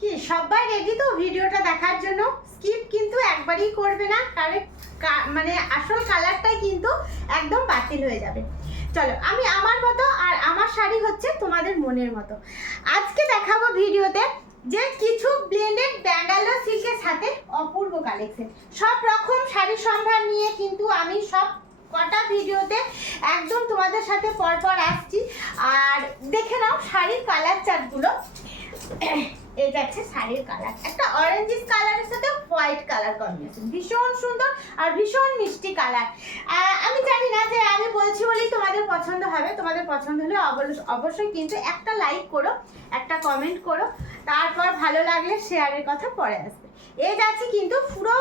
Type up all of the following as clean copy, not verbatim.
কি সবাই রেডি তো ভিডিওটা দেখার জন্য? স্কিপ কিন্তু একবারই করবে না, কারণ মানে আসল কালারটাই কিন্তু একদম বাতিল হয়ে যাবে। চলো, আমি আমার মতো আর আমার শাড়ি হচ্ছে তোমাদের মনের মতো। আজকে দেখাবো ভিডিওতে যে কিছু ব্লেন্ডেড ব্যাঙ্গালোর সিল্কের সাথে অপূর্ব কালেকশন, সব রকম শাড়ির সম্ভার নিয়ে কিন্তু আমি সব কটা ভিডিওতে একদম তোমাদের সাথে পরপর আসছি। আর দেখে নাও শাড়ির কালার চার্টগুলো। এই যাচ্ছে শাড়ির কালার, একটা অরেঞ্জিস কালারের সাথে হোয়াইট কালার কম্বিনেশন, ভীষণ সুন্দর আর ভীষণ মিষ্টি কালার। আমি জানি না যে আমি বলছি বলেই তোমাদের পছন্দ হবে, তোমাদের পছন্দ হলে অবশ্যই কিন্তু একটা লাইক করো, একটা কমেন্ট করো, তারপর ভালো লাগলে শেয়ারের কথা পরে আসবে। এই যাচ্ছে কিন্তু পুরো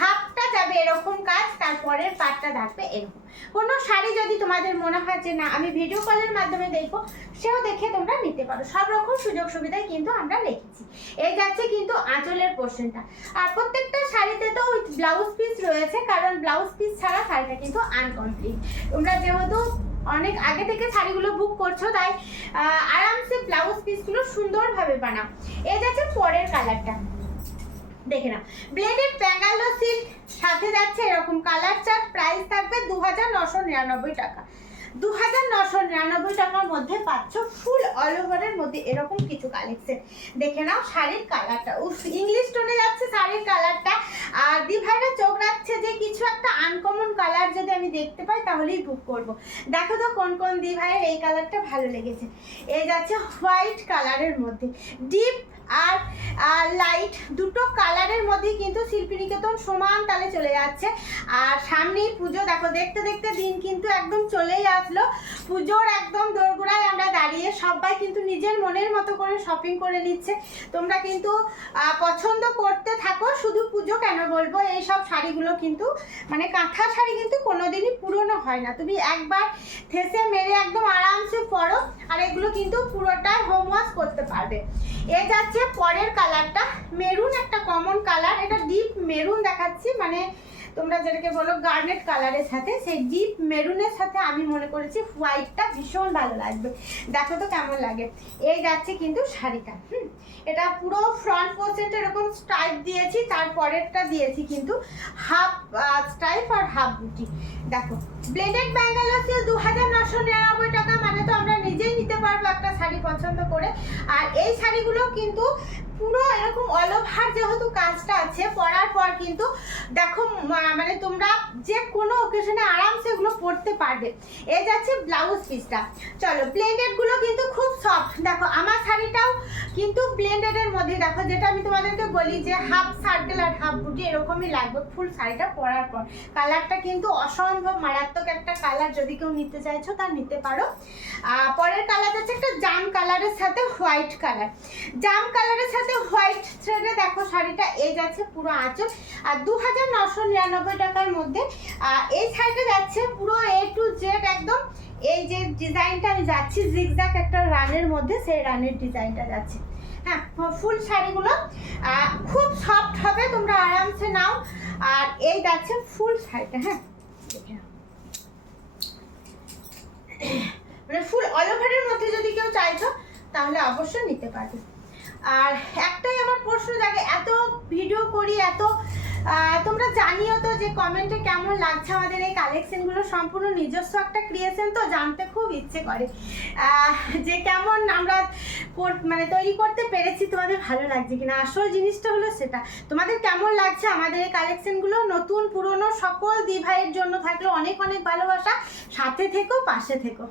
হাফটা যাবে এরকম কাজ, তারপরের পার্টটা থাকবে এরকম। কোনো শাড়ি যদি তোমাদের মনে হয় যে না আমি ভিডিও কলের মাধ্যমে দেখবো, সেও দেখে তোমরা নিতে পারো, সব রকম সুযোগ সুবিধাই কিন্তু আমরা রেখেছি। এই যাচ্ছে কিন্তু আঁচলের পোর্শনটা, আর প্রত্যেকটা শাড়িতে তো উইথ ব্লাউজ পিস রয়েছে, কারণ ব্লাউজ পিস ছাড়া শাড়িটা কিন্তু আনকমপ্লিট। তোমরা যেহেতু অনেক আগে থেকে শাড়িগুলো বুক করছো, তাই আরামসে ব্লাউজ পিসগুলো সুন্দরভাবে বানাও। এই যাচ্ছে পরের কালারটা, দেখে নাও, ব্লেন্ডেড ব্যাঙ্গালোর সিল্ক সাথে যাচ্ছে এরকম কালার চার্ট। প্রাইস থাকবে 2999 টাকা। 2999 টাকার মধ্যে পাচ্ছ ফুল অল ওভারের মধ্যে এরকম কিছু কালেকশন। দেখে নাও শাড়ির কালারটা, ইংলিশ টোনে যাচ্ছে শাড়ির কালারটা। আর দিভাইরা চোখ রাখছে যে কিছু একটা আনকমন কালার যদি আমি দেখতে পাই তাহলেই বুক করব। দেখো তো কোন কোন দিভাইয়ের এই কালারটা ভালো লেগেছে। এই যাচ্ছে হোয়াইট কালারের মধ্যে, ডিপ আর লাইট দুটো কালারের মধ্যে কিন্তু শিল্পীনিকেতন সমান তালে চলে যাচ্ছে। আর সামনেই পুজো, দেখো দেখতে দেখতে দিন কিন্তু একদম চলেই আসলো। পুজোর একদম দোরগোড়ায় আমরা দাঁড়িয়ে, সবাই কিন্তু নিজের মনের মতো করে শপিং করে নিচ্ছে। তোমরা কিন্তু পছন্দ করতে থাকো, শুধু পুজো কেন বলবো, এই সব শাড়িগুলো কিন্তু মানে কাঁথা শাড়ি কিন্তু কোনোদিনই পুরনো হয় না। তুমি একবার থেসে মেরে একদম আরামসে পরো, আর এগুলো কিন্তু পুরোটাই হোম ওয়াশ করতে পারবে। এ যাচ্ছে পরের কালারটা, মেরুন একটা কমন কালার, এটা ডিপ মেরুন দেখাচ্ছি, মানে তোমরা যেটাকে বলো গার্নেট কালারের সাথে, সেই ডিপ মেরুনের সাথে আমি মনে করেছি হোয়াইটটা ভীষণ ভালো লাগবে। দেখো তো কেমন লাগে। এই যাচ্ছে কিন্তু শাড়িটা, এটা পুরো ফ্রন্ট পোর্শনটা এরকম স্ট্রাইপ দিয়েছি, তারপরেরটা দিয়েছি কিন্তু হাফ স্ট্রাইপ আর হাফ বুটি। দেখো ব্লেন্ডেড ব্যাঙ্গালোর সিল্ক 2999 টাকা, মানে তো আমরা নিজেই নিতে পারবো একটা শাড়ি পছন্দ করে। আর এই শাড়িগুলো কিন্তু পুরো এরকম অল ওভার যেহেতু কাজটা আছে, পরার পর কিন্তু দেখো মানে তোমরা যে কোনো অকেশনে আরামসে এগুলো পরতে পারবে। এই যাচ্ছে ব্লাউজ পিসটা। চলো, ব্লেন্ডেড গুলো কিন্তু খুব সফট। দেখো আমার শাড়িটাও কিন্তু ব্লেন্ডেডের মধ্যে, দেখো যেটা আমি তোমাদেরকে বলি যে হাফ সার্কেল আর হাফ বুটি এরকমই লাগবে ফুল শাড়িটা পরার পর। কালারটা কিন্তু অসম্ভব মারাত্মক একটা কালার, যদি কেউ নিতে চাইছো তা নিতে পারো। পরের কালার হচ্ছে একটা জাম কালারের সাথে হোয়াইট কালার, জাম কালারের সাথে হোয়াইট থ্রেডে দেখো শাড়িটা। এই যাচ্ছে পুরো আঁচল, আর 2999 টাকার মধ্যে এই শাড়িটা যাচ্ছে পুরো A to Z একদম। এই যে ডিজাইনটা আমি যাচ্ছি জিগজ্যাগ একটা রানের মধ্যে, সেই রানের ডিজাইনটা যাচ্ছে। হ্যাঁ, ফুল শাড়িগুলো খুব সফট হবে, তোমরা আরামসে নাও। আর এই যাচ্ছে ফুল শাড়িটা, হ্যাঁ দেখে নাও, মানে ফুল অল ওভারের মধ্যে যদি কেউ চাইছো তাহলে অবশ্যই নিতে পারবে। আর একটাই আমার প্রশ্ন জাগে, এত ভিডিও করি, এত তোমরা জানিও তো যে কমেন্টে কেমন লাগছে আমাদের এই কালেকশনগুলো। সম্পূর্ণ নিজস্ব একটা ক্রিয়েশন, তো জানতে খুব ইচ্ছে করে যে কেমন আমরা মানে তৈরি করতে পেরেছি, তোমাদের ভালো লাগছে কিনা। আসল জিনিসটা হলো সেটা, তোমাদের কেমন লাগছে আমাদের এই কালেকশনগুলো। নতুন পুরনো সকল দিভাইয়ের জন্য থাকলো অনেক অনেক ভালোবাসা, সাথে থেকো, পাশে থেকো।